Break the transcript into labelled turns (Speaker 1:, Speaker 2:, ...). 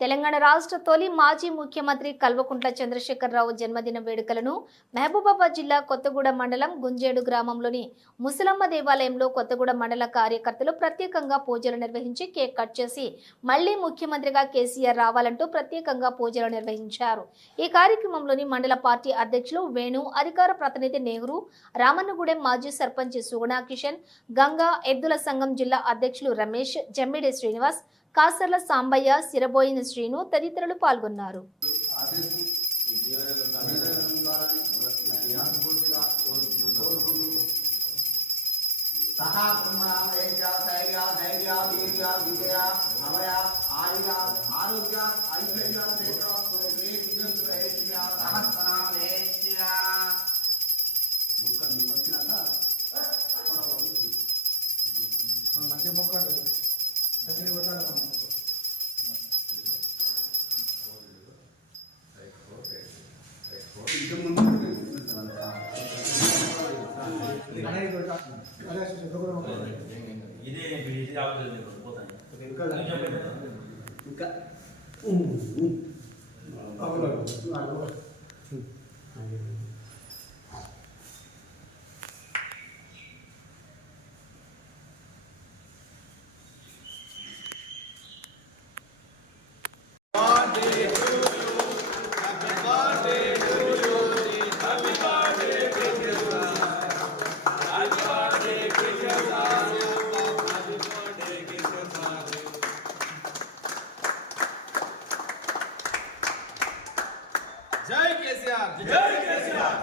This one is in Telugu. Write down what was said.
Speaker 1: తెలంగాణ రాష్ట్ర తొలి మాజీ ముఖ్యమంత్రి కల్వకుంట్ల చంద్రశేఖరరావు జన్మదిన వేడుకలను మహబూబాబాద్ జిల్లా కొత్తగూడ మండలం గుంజేడు గ్రామంలోని ముసలమ్మ దేవాలయంలో కొత్తగూడ మండల కార్యకర్తలు ప్రత్యేకంగా పూజలు నిర్వహించి కేక్ కట్ చేసి మళ్ళీ ముఖ్యమంత్రిగా కేసీఆర్ రావాలంటూ ప్రత్యేకంగా పూజలు నిర్వహించారు. ఈ కార్యక్రమంలోని మండల పార్టీ అధ్యక్షులు వేణు అధికార ప్రతినిధి నెహ్రూ రామన్నగూడెం మాజీ సర్పంచ్ సుగుణా కిషన్ గంగా ఎద్దుల సంఘం జిల్లా అధ్యక్షులు రమేష్ జమ్మిడే శ్రీనివాస్ కాసర్ల సాంబయ్య సిరబోయిన శ్రీను తదితరులు పాల్గొన్నారు.
Speaker 2: సహా ధైర్య ధైర్య వీర్య విజయ అభయ ఆరోగ్య ఐశ్వర్య ముక్క
Speaker 3: మంచి మొక్క కత్తిరి కొట్టాడు మనం అనేది కొట్టాడు అదే శుభ్ర మొక్క
Speaker 4: ఇదే ఇది ఆపలేదు పోతాను
Speaker 2: ఇంకా
Speaker 4: జై కేసీఆర్. జై కేసీఆర్.